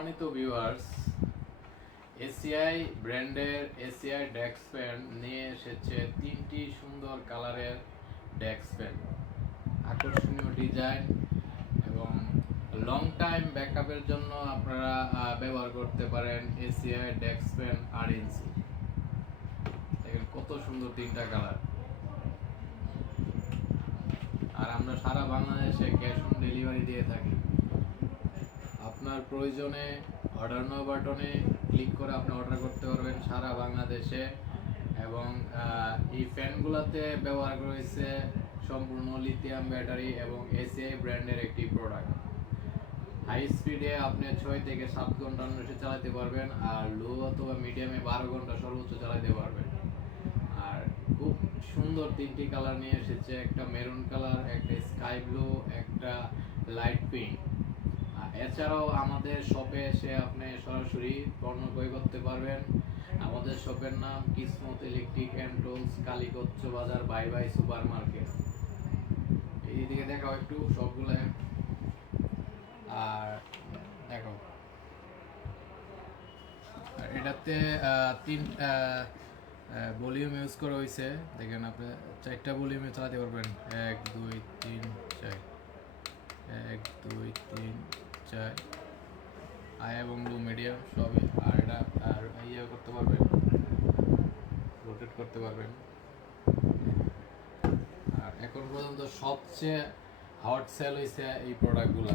সম্মানিত viewers, ACI ব্র্যান্ডের ACI desk fan নিয়ে এসেছে তিনটি সুন্দর কালারের ডেস্ক ফ্যান, আকর্ষণীয় ডিজাইন এবং লং টাইম ব্যাকআপের জন্য আপনারা ব্যবহার করতে পারেন এসিআই ডেস্ক ফ্যান আরএনসি। দেখেন কত সুন্দর তিনটা কালার। আর আমরা সারা বাংলাদেশে ক্যাশ অন ডেলিভারি দিয়ে থাকি। আপনার প্রয়োজনে অর্ডার নাও বাটনে ক্লিক করে আপনি অর্ডার করতে পারবেন সারা বাংলাদেশে। এবং এই ফ্যানগুলোতে ব্যবহার করেছে সম্পূর্ণ লিথিয়াম ব্যাটারি এবং এসিআই ব্র্যান্ডের একটি প্রোডাক্ট। হাই স্পিডে আপনি 6 থেকে 7 ঘন্টা অনায়াসে চালাতে পারবেন, আর লো অথবা মিডিয়ামে 12 ঘন্টা সর্বোচ্চ চালাতে পারবেন। আর খুব সুন্দর তিনটি কালার নিয়ে এসেছে, একটা মেরুন কালার, একটা স্কাই ব্লু, একটা লাইট পিঙ্ক। এছাড়াও আমাদের শপে এসে আপনি সরাসরি পণ্য ক্রয় করতে পারবেন। আমাদের শপের নাম কিসমত ইলেকট্রিক অ্যান্ড টুলস, কালীগঞ্জ বাজার, বাই বাই সুপার মার্কেট। এইদিকে দেখাও একটু সবগুলো। আর দেখো এটাতে তিন ভলিউম ইউজ করা হয়েছে। দেখেন আপনি 4টা ভলিউমে চালাতে পারবেন, 1 2 3 4, 1 2 3 4, হাই এবং লো মিডিয়াম সবই। আর এটা আর ইয়ে করতে পারবেন, রোটেট করতে পারবেন। আর এখন পর্যন্ত সবচেয়ে হট সেল হয়েছে এই প্রোডাক্টগুলো।